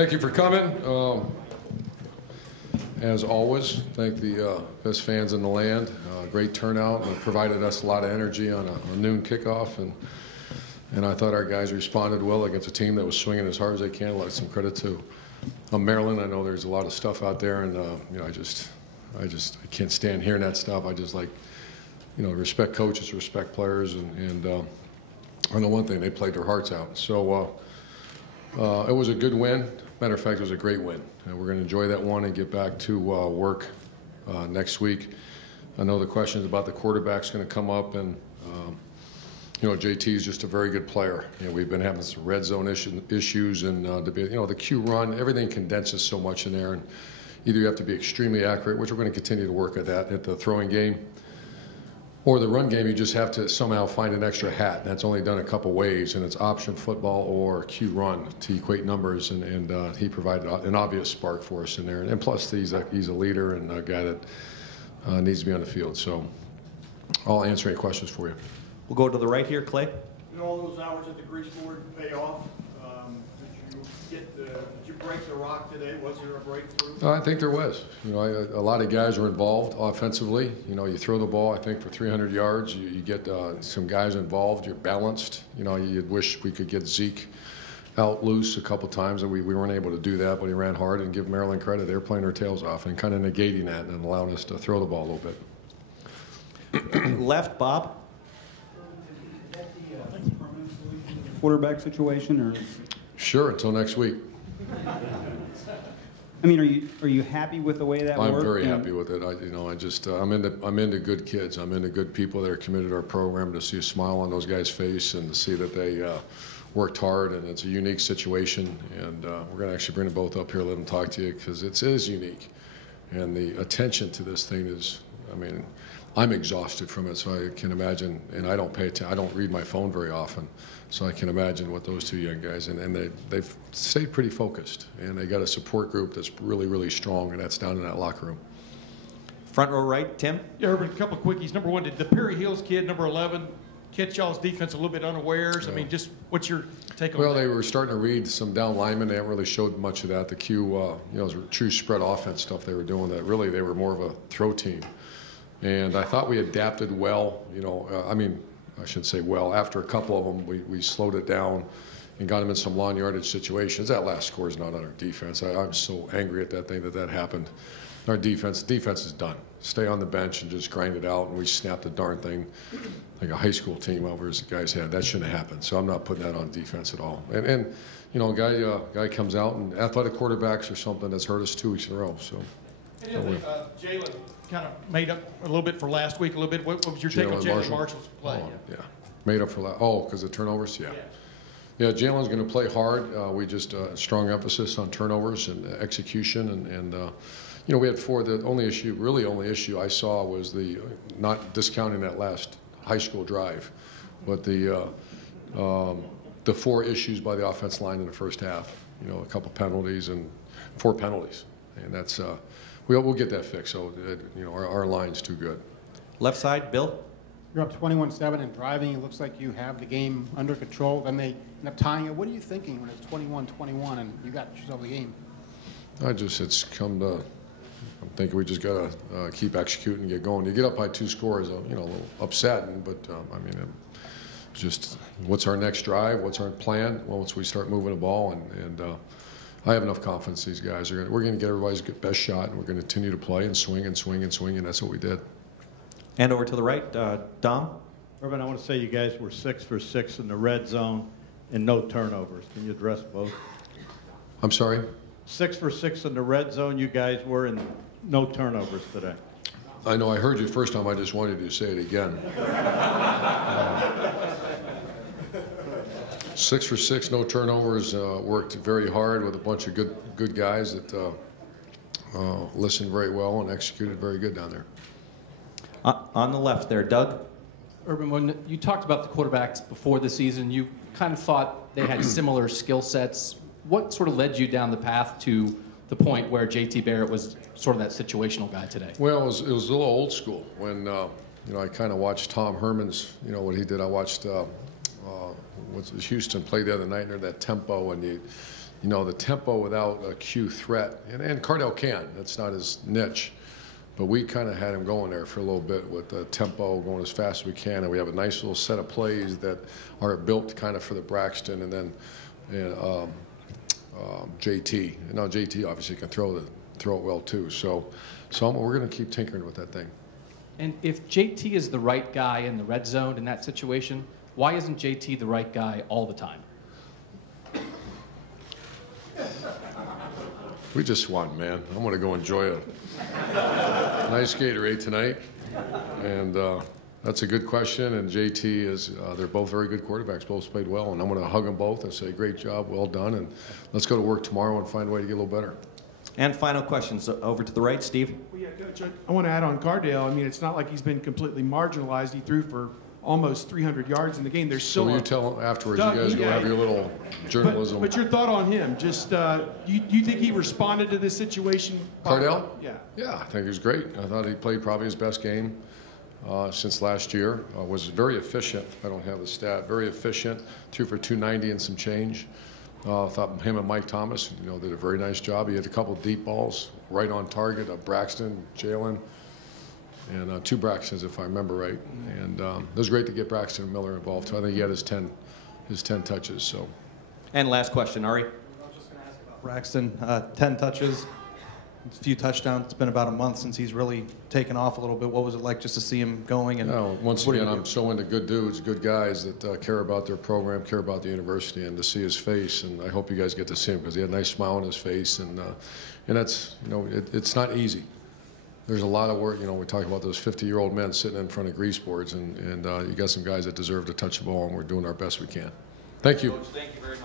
Thank you for coming. As always, thank the best fans in the land. Great turnout. It provided us a lot of energy on a noon kickoff, and I thought our guys responded well against a team that was swinging as hard as they can. I'd like some credit to Maryland. I know there's a lot of stuff out there, and you know, I can't stand hearing that stuff. I just like, you know, respect coaches, respect players, and I know one thing: they played their hearts out. So it was a good win. Matter of fact, it was a great win. And we're going to enjoy that one and get back to work next week. I know the questions about the quarterback's going to come up, and you know, JT is just a very good player. You know, we've been having some red zone issues, and you know, the Q run, everything condenses so much in there, and either you have to be extremely accurate, which we're going to continue to work at that at the throwing game, or the run game. You just have to somehow find an extra hat. That's only done a couple ways, and it's option football or Q run to equate numbers, and he provided an obvious spark for us in there. And plus, he's a leader and a guy that needs to be on the field. So I'll answer any questions for you. We'll go to the right here, Clay. You know, all those hours at the grease board pay off. Did you break the rock today? Was there a breakthrough? I think there was. You know, a lot of guys were involved offensively. You know, you throw the ball, I think, for 300 yards. You get some guys involved. You're balanced. You know, you'd wish we could get Zeke out loose a couple times, and we weren't able to do that, but he ran hard. And give Maryland credit. They were playing their tails off and kind of negating that and allowing us to throw the ball a little bit. Left, Bob. Quarterback situation, or? Sure, until next week. I mean, are you happy with the way that worked? I'm very happy with it. I'm into good kids. I'm into good people that are committed to our program. To see a smile on those guys' face and to see that they worked hard, and it's a unique situation. And we're going to actually bring them both up here, let them talk to you, because it is unique. And the attention to this thing is, I mean, I'm exhausted from it, so I can imagine. And I don't pay attention. I don't read my phone very often. So I can imagine what those two young guys, and they've stayed pretty focused, and they got a support group that's really, really strong, and that's down in that locker room. Front row right, Tim. Yeah, Urban, a couple of quickies. Number one, did the Perry Hills kid, number 11, catch y'all's defense a little bit unawares? I mean, just what's your take on that? Well, they were starting to read some down linemen. They haven't really showed much of that. The Q, you know, true spread offense stuff they were doing. That really they were more of a throw team, and I thought we adapted well. You know, I mean, I should say well. After a couple of them, we slowed it down and got them in some long yardage situations. That last score is not on our defense. I'm so angry at that thing that happened. Our defense is done. Stay on the bench and just grind it out, and we snapped the darn thing like a high school team over as the guys had. That shouldn't have happened. So I'm not putting that on defense at all. And you know, a guy comes out, and athletic quarterbacks are something that's hurt us 2 weeks in a row. So. Jalen kind of made up a little bit for last week. A little bit. What was your take on Jalen Marshall's play? Oh, yeah, made up for last. Oh, because of turnovers. Yeah. Jalen's going to play hard. We just strong emphasis on turnovers and execution, and you know, we had four. The only issue I saw was the not discounting that last high school drive, but the 4 issues by the offense line in the first half. You know, a couple penalties and 4 penalties, and that's. We'll get that fixed. So you know, our line's too good. Left side, Bill. You're up 21-7 and driving. It looks like you have the game under control. Then they end up tying it. What are you thinking when it's 21-21 and you got yourself the game? It's come to. I'm thinking we just got to keep executing and get going. You get up by 2 scores, you know, a little upsetting, but I mean, just what's our next drive? What's our plan once we start moving the ball? And I have enough confidence these guys we're going to get everybody's best shot, and we're going to continue to play and swing and swing and swing, and that's what we did. And over to the right, Dom. Urban, I want to say you guys were 6 for 6 in the red zone and no turnovers. Can you address both? I'm sorry? 6 for 6 in the red zone you guys were, and no turnovers today. I know I heard you first time. I just wanted you to say it again. 6 for 6, no turnovers. Worked very hard with a bunch of good guys that listened very well and executed very good down there. On the left there, Doug. Urban, when you talked about the quarterbacks before the season, you kind of thought they had similar skill sets. What sort of led you down the path to the point where JT Barrett was sort of that situational guy today? Well, it was a little old school. When you know, I kind of watched Tom Herman's, you know, what he did. I watched Houston play the other night, and that tempo, and you know, the tempo without a Q threat. And Cardell can. That's not his niche. But we kind of had him going there for a little bit with the tempo going as fast as we can. And we have a nice little set of plays that are built kind of for the Braxton and then JT. And now JT obviously can throw it well too. So we're going to keep tinkering with that thing. And if JT is the right guy in the red zone in that situation, why isn't JT the right guy all the time? We just won, man. I'm going to go enjoy a nice Gatorade tonight. And that's a good question. And JT is, they're both very good quarterbacks. Both played well. And I'm going to hug them both and say, great job, well done. And let's go to work tomorrow and find a way to get a little better. And final questions. Over to the right, Steve. Well, yeah, Coach, I want to add on Cardale. I mean, it's not like he's been completely marginalized. He threw for almost 300 yards in the game. There's still. So you tell him afterwards, Doug, you guys go yeah. have your little journalism. But your thought on him? Just you think he responded to this situation? Cardell? Yeah. Yeah, I think he was great. I thought he played probably his best game since last year. Was very efficient. I don't have the stat. Very efficient. Threw for 290 and some change. I thought him and Mike Thomas, you know, did a very nice job. He had a couple deep balls right on target. Braxton, Jalen, and 2 Braxtons if I remember right. And it was great to get Braxton and Miller involved too. I think he had his 10 touches. So. And last question, Ari. Braxton, 10 touches, a few touchdowns. It's been about a month since he's really taken off a little bit. What was it like just to see him going? And once again, I'm so into good dudes, good guys that care about their program, care about the university, and to see his face. And I hope you guys get to see him because he had a nice smile on his face. And that's, you know, it's not easy. There's a lot of work. You know, we talk about those 50-year-old men sitting in front of grease boards, and you got some guys that deserve to touch the ball, and we're doing our best we can. Thank you. Coach, thank you very much.